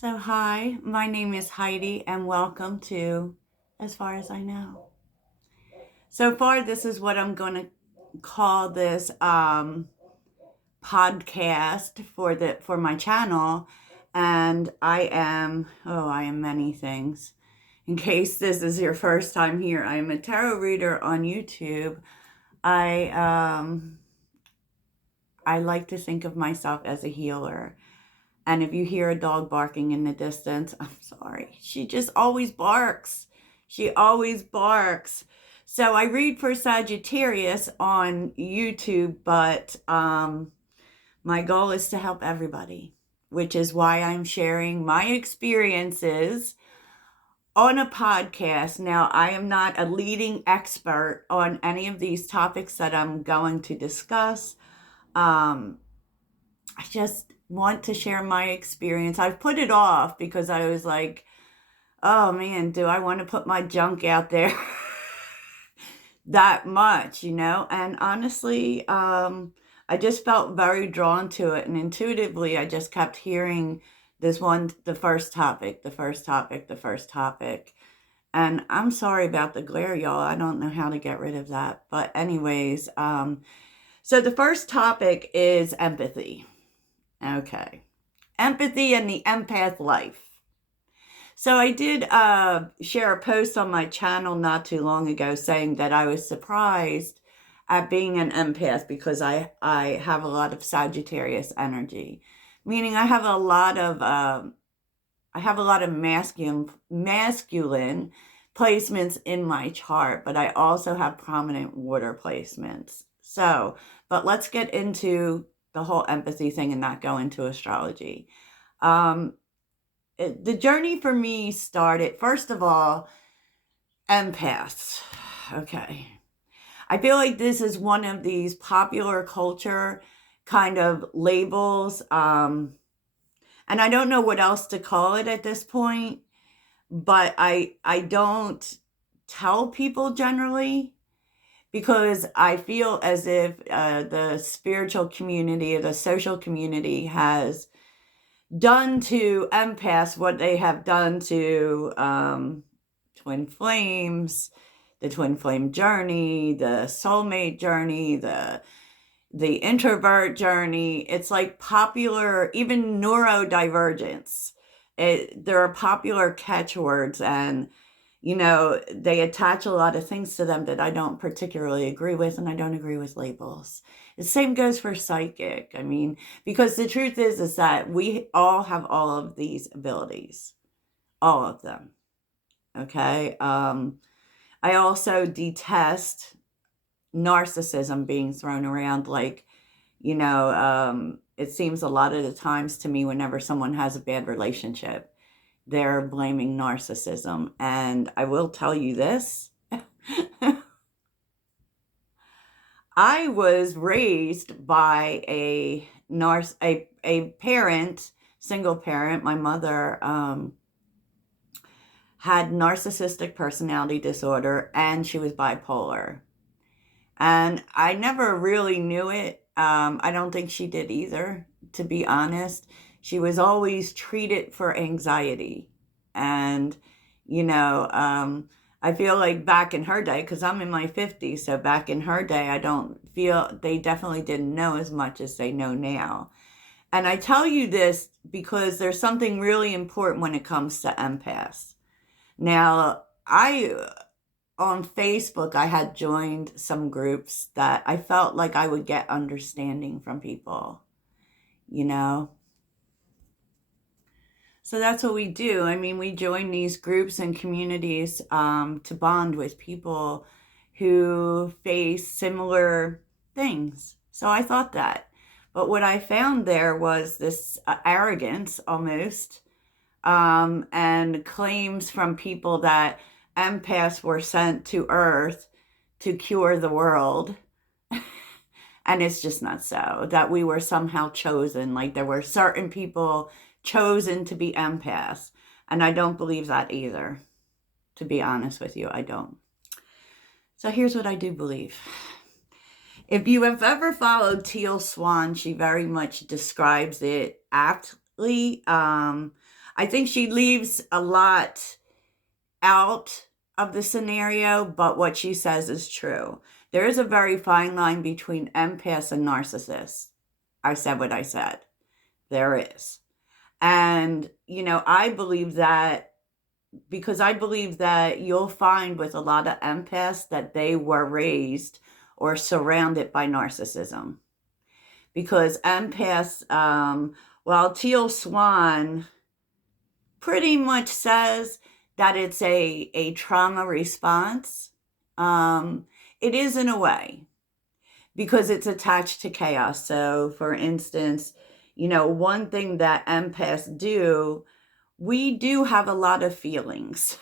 So, hi, my name is Heidi, and welcome to As Far as I Know. So far, this is what I'm going to call this podcast for my channel, and I am many things. In case this is your first time here, I am a tarot reader on YouTube. I um, I like to think of myself as a healer. And if you hear a dog barking in the distance, I'm sorry. She just always barks. She always barks. So I read for Sagittarius on YouTube, but my goal is to help everybody, which is why I'm sharing my experiences on a podcast. Now, I am not a leading expert on any of these topics that I'm going to discuss. Um, I just want to share my experience. I've put it off because I was like, oh man, do I want to put my junk out there that much? And honestly, I just felt very drawn to it. And intuitively, I just kept hearing the first topic, the first topic, the first topic. And I'm sorry about the glare, y'all. I don't know how to get rid of that. But anyways, so the first topic is empathy. Okay. Empathy and the empath life. So I did share a post on my channel not too long ago saying that I was surprised at being an empath because I have a lot of Sagittarius energy, meaning I have a lot of masculine placements in my chart, but I also have prominent water placements. So, but let's get into the whole empathy thing and not go into astrology. Um, the journey for me started, first of all, empaths. Okay. I feel like this is one of these popular culture kind of labels. And I don't know what else to call it at this point, but I don't tell people generally because I feel as if the spiritual community or the social community has done to empaths what they have done to twin flames, the twin flame journey, the soulmate journey, the introvert journey. It's like popular, even neurodivergence. There are popular catchwords, and they attach a lot of things to them that I don't particularly agree with, and I don't agree with labels. The same goes for psychic. I mean, because the truth is that we all have all of these abilities, all of them. Okay. I also detest narcissism being thrown around like, it seems a lot of the times to me whenever someone has a bad relationship, they're blaming narcissism. And I will tell you this. I was raised by a parent, single parent. My mother had narcissistic personality disorder and she was bipolar. And I never really knew it. I don't think she did either, to be honest. She was always treated for anxiety. And, I feel like back in her day, because I'm in my 50s, so back in her day, I don't feel they definitely didn't know as much as they know now. And I tell you this because there's something really important when it comes to empaths. Now, on Facebook, I had joined some groups that I felt like I would get understanding from people, you know? So that's what we do. I mean, we join these groups and communities to bond with people who face similar things. So I thought that. But what I found there was this arrogance almost, and claims from people that empaths were sent to Earth to cure the world. And it's just not so, that we were somehow chosen, like there were certain people chosen to be empaths. And I don't believe that either, to be honest with you. I don't. So here's what I do believe. If you have ever followed Teal Swan, she very much describes it aptly. I I think she leaves a lot out of the scenario, but what she says is true. There is a very fine line between empaths and narcissists. I said what I said. There is. And, I believe that because I believe that you'll find with a lot of empaths that they were raised or surrounded by narcissism. Because empaths, well, Teal Swan pretty much says that it's a trauma response. It is in a way because it's attached to chaos. So, for instance, one thing that empaths do, we do have a lot of feelings.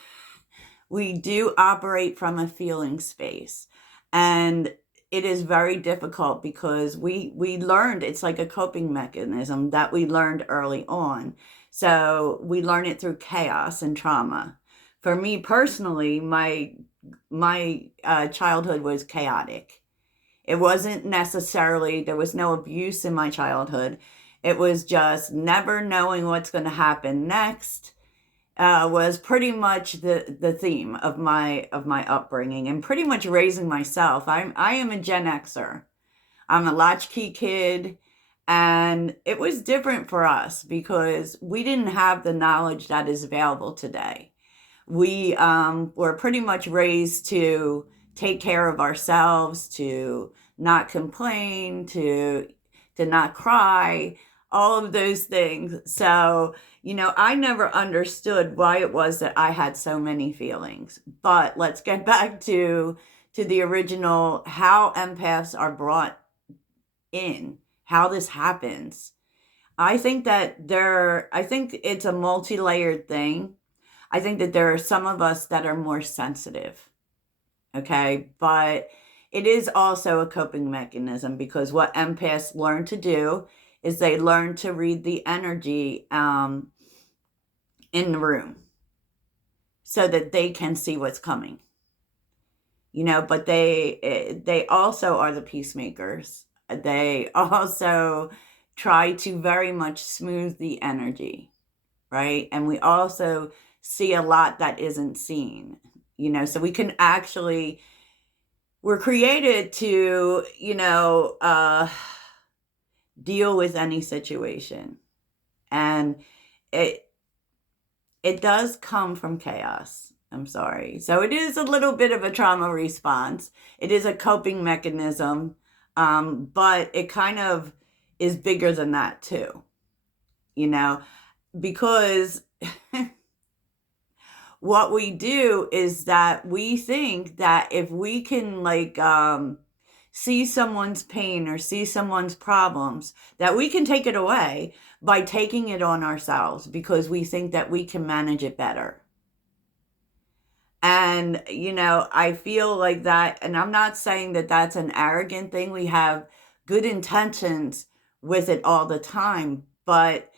We do operate from a feeling space. And it is very difficult because we learned, it's like a coping mechanism that we learned early on. So we learn it through chaos and trauma. For me personally, my childhood was chaotic. It wasn't necessarily, there was no abuse in my childhood. It was just never knowing what's going to happen next. Was pretty much the theme of my upbringing and pretty much raising myself. I am a Gen Xer. I'm a latchkey kid, and it was different for us because we didn't have the knowledge that is available today. We were pretty much raised to take care of ourselves, to not complain, to not cry, all of those things. So, I never understood why it was that I had so many feelings. But let's get back to the original, how empaths are brought in, how this happens. I think it's a multi-layered thing. I think that there are some of us that are more sensitive. Okay, but it is also a coping mechanism because what empaths learn to do is they learn to read the energy in the room so that they can see what's coming. But they also are the peacemakers. They also try to very much smooth the energy, right? And we also see a lot that isn't seen, so we can actually, we're created to, deal with any situation. And it does come from chaos. I'm sorry. So it is a little bit of a trauma response. It is a coping mechanism, but it kind of is bigger than that too, because what we do is that we think that if we can see someone's pain or see someone's problems, that we can take it away by taking it on ourselves because we think that we can manage it better. And, I feel like that, and I'm not saying that that's an arrogant thing. We have good intentions with it all the time, but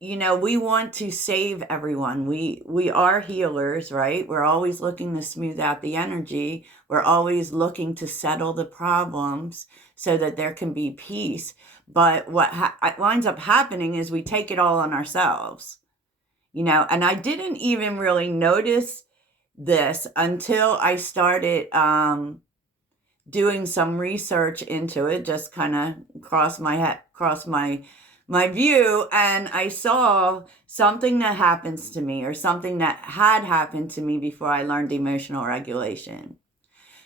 we want to save everyone. We are healers, right? We're always looking to smooth out the energy. We're always looking to settle the problems so that there can be peace. But what winds up happening is we take it all on ourselves, and I didn't even really notice this until I started doing some research into it, just kind of crossed my view, and I saw something that happens to me or something that had happened to me before I learned emotional regulation.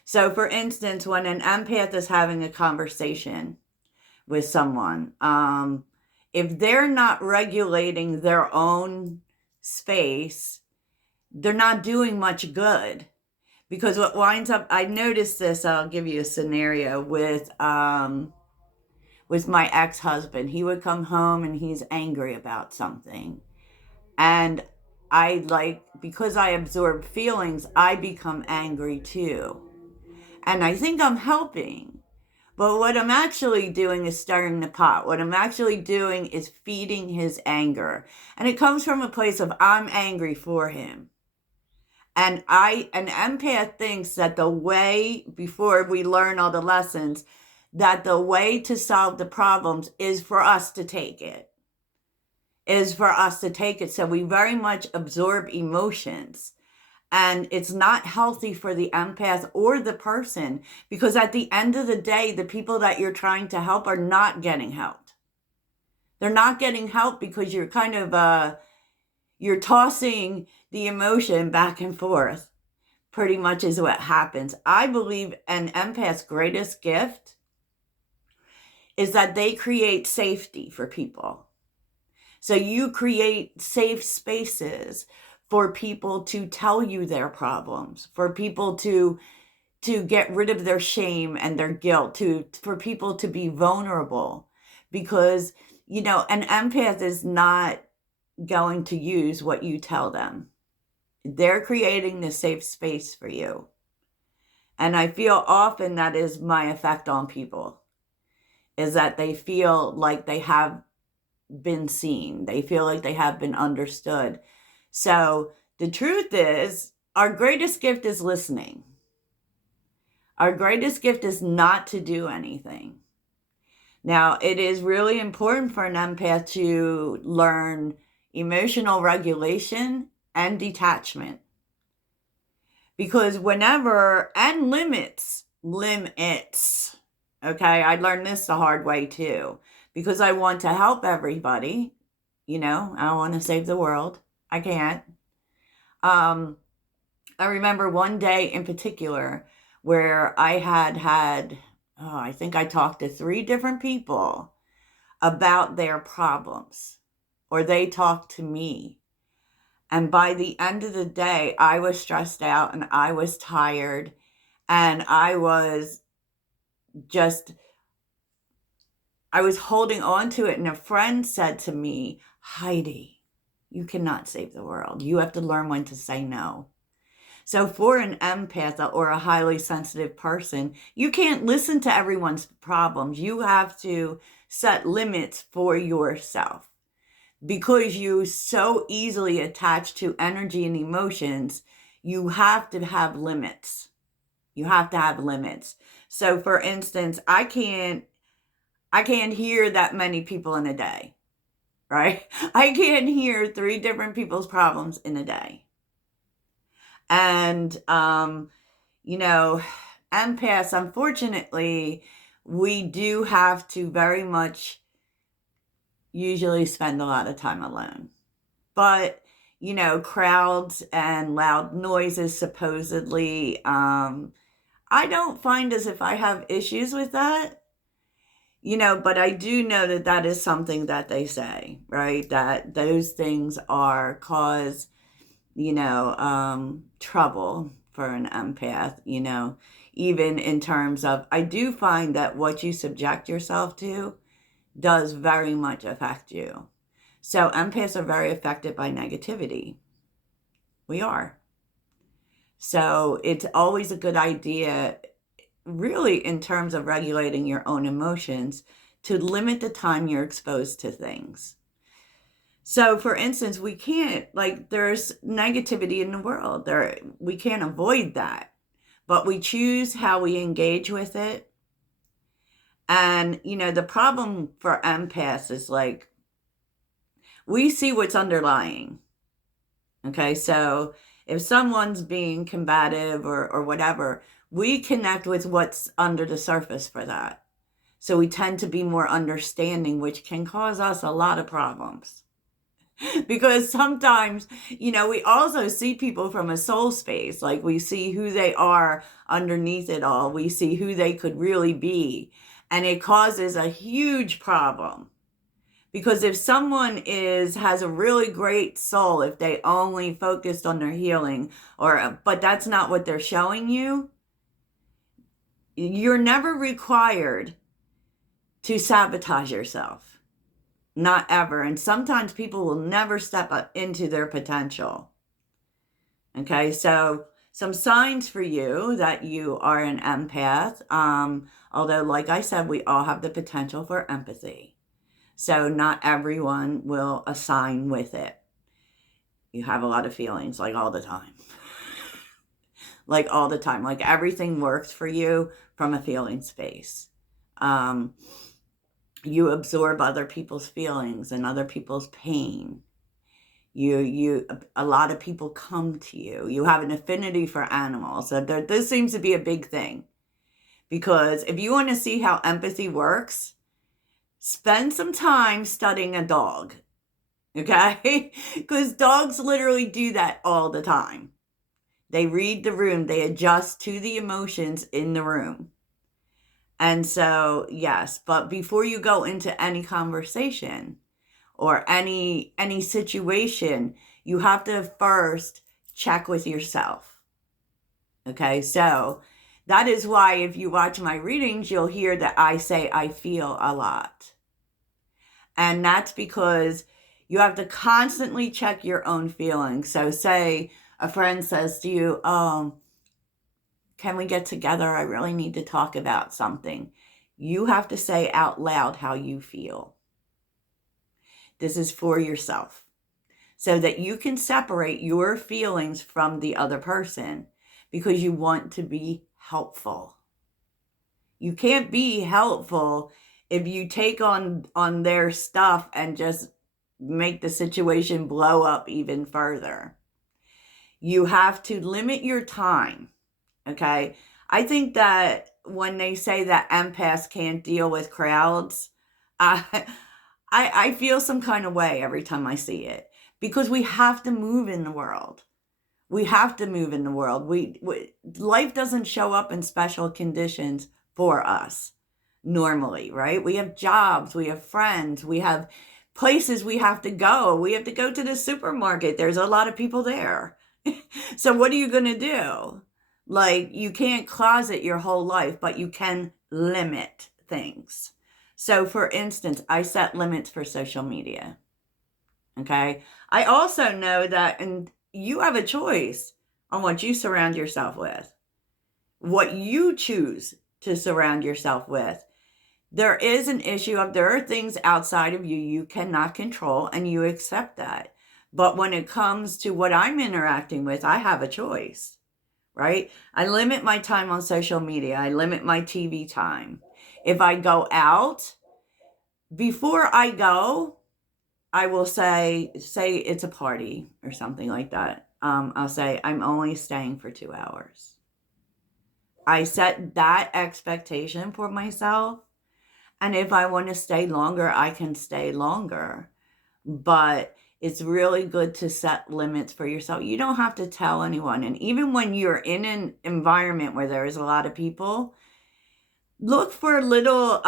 So for instance, when an empath is having a conversation with someone, if they're not regulating their own space, they're not doing much good. Because what winds up, I noticed this, I'll give you a scenario with my ex-husband. He would come home and he's angry about something. And because I absorb feelings, I become angry too. And I think I'm helping. But what I'm actually doing is stirring the pot. What I'm actually doing is feeding his anger. And it comes from a place of I'm angry for him. And an empath thinks that the way, before we learn all the lessons, that the way to solve the problems is for us to take it. is for us to take it. So we very much absorb emotions. And it's not healthy for the empath or the person, because at the end of the day, the people that you're trying to help are not getting helped. They're not getting help because you're kind of, you're tossing the emotion back and forth, pretty much is what happens. I believe an empath's greatest gift is that they create safety for people. So you create safe spaces for people to tell you their problems, for people to get rid of their shame and their guilt, for people to be vulnerable, because an empath is not going to use what you tell them. They're creating the safe space for you. And I feel often that is my effect on people, is that they feel like they have been seen. They feel like they have been understood. So the truth is, our greatest gift is listening. Our greatest gift is not to do anything. Now, it is really important for an empath to learn emotional regulation and detachment. Because and limits, okay, I learned this the hard way too, because I want to help everybody, I want to save the world. I can't. I remember one day in particular where I had, I think I talked to 3 different people about their problems, or they talked to me. And by the end of the day, I was stressed out and I was tired, and I was holding on to it. And a friend said to me, Heidi, you cannot save the world. You have to learn when to say no. So for an empath or a highly sensitive person, you can't listen to everyone's problems. You have to set limits for yourself, because you so easily attach to energy and emotions. You have to have limits. You have to have limits. So for instance, I can't hear that many people in a day, right? I can't hear 3 different people's problems in a day. And, empaths, unfortunately, we do have to very much usually spend a lot of time alone. But, crowds and loud noises, supposedly, I don't find as if I have issues with that. But I do know that that is something that they say, right? That those things cause, trouble for an empath, even in terms of, I do find that what you subject yourself to does very much affect you. So empaths are very affected by negativity. We are. So it's always a good idea, really, in terms of regulating your own emotions, to limit the time you're exposed to things. So for instance, we can't, there's negativity in the world. We can't avoid that, but we choose how we engage with it. And, the problem for empaths is we see what's underlying. Okay, so if someone's being combative or whatever, we connect with what's under the surface for that. So we tend to be more understanding, which can cause us a lot of problems. Because sometimes, we also see people from a soul space. Like, we see who they are underneath it all. We see who they could really be. And it causes a huge problem. Because if someone has a really great soul, if they only focused on their healing, but that's not what they're showing you, you're never required to sabotage yourself. Not ever. And sometimes people will never step up into their potential. Okay, so some signs for you that you are an empath, although, like I said, we all have the potential for empathy. So not everyone will assign with it. You have a lot of feelings, all the time. All the time. Everything works for you from a feeling space. You absorb other people's feelings and other people's pain. A lot of people come to you. You have an affinity for animals. So this seems to be a big thing. Because if you want to see how empathy works, spend some time studying a dog. Okay? Because dogs literally do that all the time. They read the room, they adjust to the emotions in the room. And so, yes, but before you go into any conversation or any situation, you have to first check with yourself. Okay? So, that is why if you watch my readings, you'll hear that I say I feel a lot. And that's because you have to constantly check your own feelings. So say a friend says to you, "Oh, can we get together? I really need to talk about something." You have to say out loud how you feel. This is for yourself so that you can separate your feelings from the other person because you want to be helpful. You can't be helpful if you take on their stuff and just make the situation blow up even further. You have to limit your time, okay? I think that when they say that empaths can't deal with crowds, I, I feel some kind of way every time I see it because we have to move in the world. We have to move in the world. Life doesn't show up in special conditions for us normally, right? We have jobs, we have friends, we have places we have to go. We have to go to the supermarket. There's a lot of people there. So what are you going to do? Like, you can't closet your whole life, but you can limit things. So for instance, I set limits for social media. Okay. I also know that, and you have a choice on what you surround yourself with, what you choose to surround yourself with. There is an issue of there are things outside of you you cannot control, and you accept that. But when it comes to what I'm interacting with, I have a choice, right? I limit my time on social media. I limit my TV time. If I go out, before I go, I will say it's a party or something like that. I'll say I'm only staying for 2 hours. I set that expectation for myself. And if I want to stay longer, I can stay longer. But it's really good to set limits for yourself. You don't have to tell anyone. And even when you're in an environment where there is a lot of people, look for little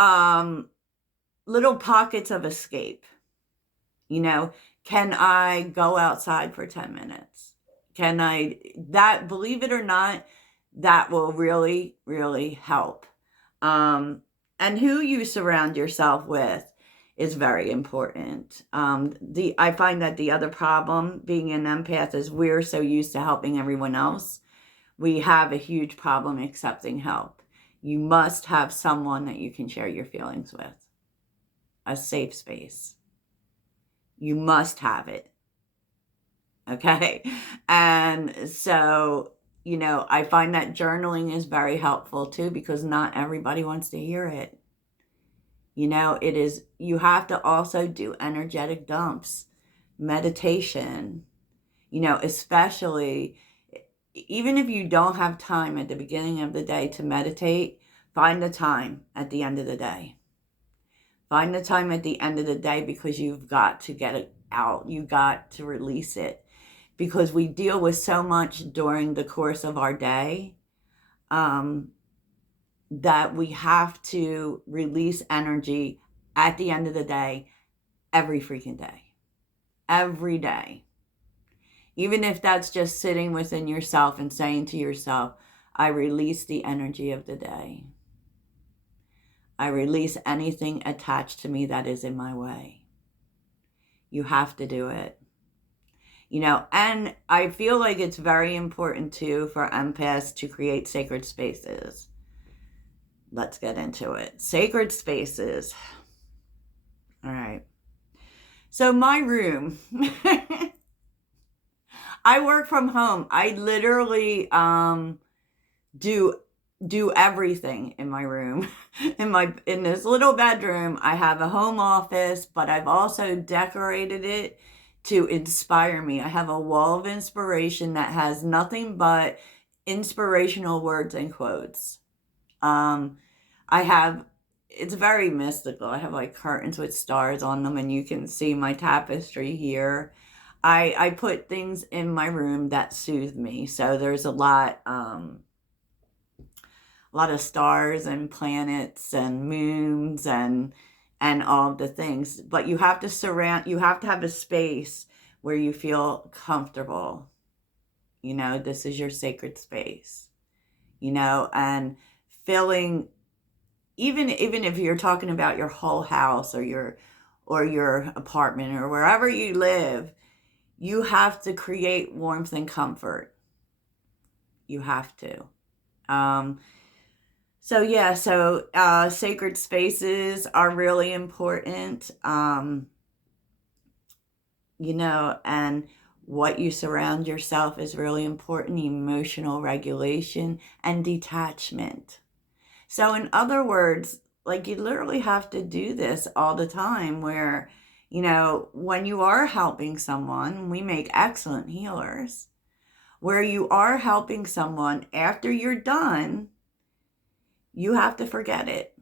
pockets of escape. You know, can I go outside for 10 minutes? Believe it or not, that will really, really help. And who you surround yourself with is very important. I find that the other problem being an empath is we're so used to helping everyone else. We have a huge problem accepting help. You must have someone that you can share your feelings with, a safe space. You must have it. Okay. And so, I find that journaling is very helpful too, because not everybody wants to hear it. You have to also do energetic dumps, meditation, especially even if you don't have time at the beginning of the day to meditate, find the time at the end of the day. Find the time at the end of the day because you've got to get it out. You got to release it because we deal with so much during the course of our day that we have to release energy at the end of the day, every freaking day, every day. Even if that's just sitting within yourself and saying to yourself, I release the energy of the day. I release anything attached to me that is in my way. You have to do it. And I feel like it's very important too for empaths to create sacred spaces. Let's get into it. Sacred spaces. All right. So my room, I work from home. I literally do do everything in my room. In this little bedroom, I have a home office, but I've also decorated it to inspire me. I have a wall of inspiration that has nothing but inspirational words and quotes. Um, I have, it's very mystical. I have like curtains with stars on them, and you can see my tapestry here. I put things in my room that soothe me. So there's a lot of stars and planets and moons and all the things. But you have to have a space where you feel comfortable. This is your sacred space, and filling, even if you're talking about your whole house or your apartment or wherever you live, you have to create warmth and comfort. You have to. Um, so sacred spaces are really important. And what you surround yourself is really important. Emotional regulation and detachment. So in other words, like, you literally have to do this all the time where, when you are helping someone, we make excellent healers. Where you are helping someone, after you're done, you have to forget it.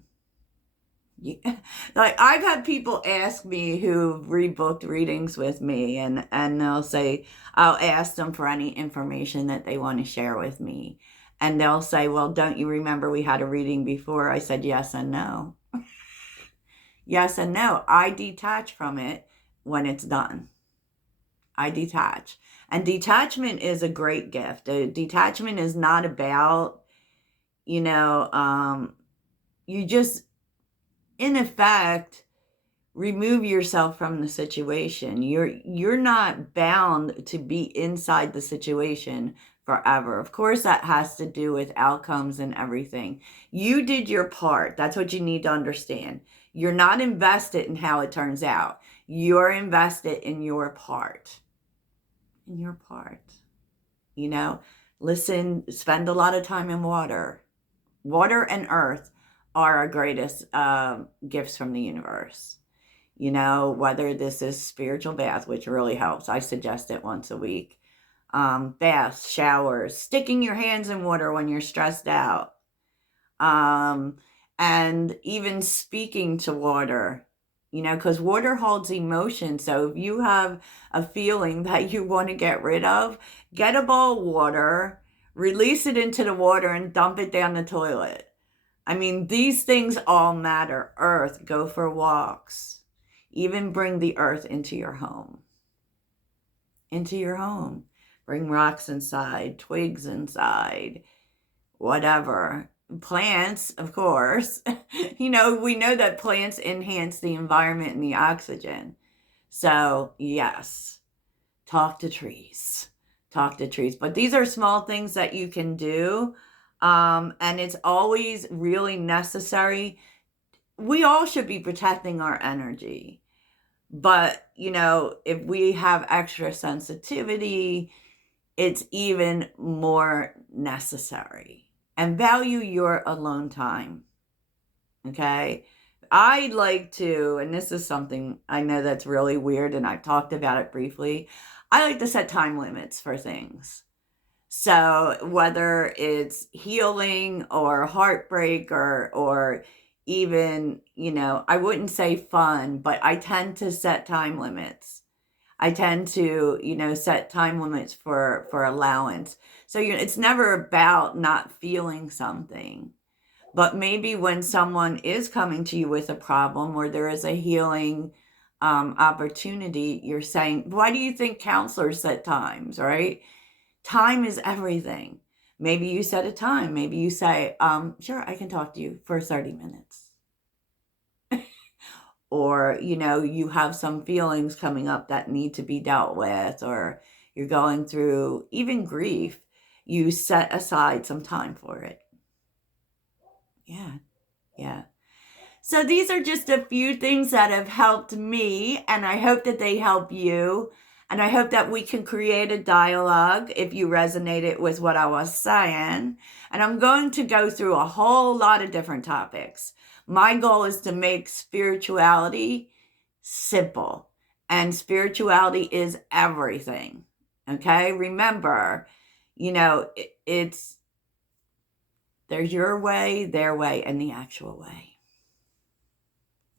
Like, I've had people ask me who rebooked readings with me, and they'll say, I'll ask them for any information that they want to share with me. And they'll say, well, don't you remember we had a reading before? I said, yes and no. Yes and no. I detach from it when it's done. I detach. And detachment is a great gift. Detachment is not about, you just, in effect, remove yourself from the situation. You're not bound to be inside the situation forever. Of course, that has to do with outcomes and everything. You did your part. That's what you need to understand. You're not invested in how it turns out. You're invested in your part. In your part. Listen, spend a lot of time in water. Water and earth are our greatest gifts from the universe. Whether this is spiritual bath, which really helps. I suggest it once a week. Baths, showers, sticking your hands in water when you're stressed out. And even speaking to water, because water holds emotion. So if you have a feeling that you want to get rid of, get a bowl of water, release it into the water, and dump it down the toilet. I mean, these things all matter. Earth, go for walks. Even bring the earth into your home. Into your home. Bring rocks inside, twigs inside, whatever. Plants, of course. We know that plants enhance the environment and the oxygen. So, yes, talk to trees. Talk to trees. But these are small things that you can do. And it's always really necessary. We all should be protecting our energy. But, if we have extra sensitivity, it's even more necessary. And value your alone time. Okay? I like to, and this is something I know that's really weird, and I've talked about it briefly. I like to set time limits for things. So whether it's healing or heartbreak or even, I wouldn't say fun, but I tend to set time limits. I tend to, set time limits for allowance. So it's never about not feeling something. But maybe when someone is coming to you with a problem or there is a healing opportunity, you're saying, why do you think counselors set times, right? Time is everything. Maybe you set a time. Maybe you say, sure, I can talk to you for 30 minutes. Or, you have some feelings coming up that need to be dealt with, or you're going through even grief. You set aside some time for it. Yeah, yeah. So these are just a few things that have helped me, and I hope that they help you. And I hope that we can create a dialogue if you resonated with what I was saying. And I'm going to go through a whole lot of different topics. My goal is to make spirituality simple. And spirituality is everything. Okay? Remember, it's there's your way, their way, and the actual way.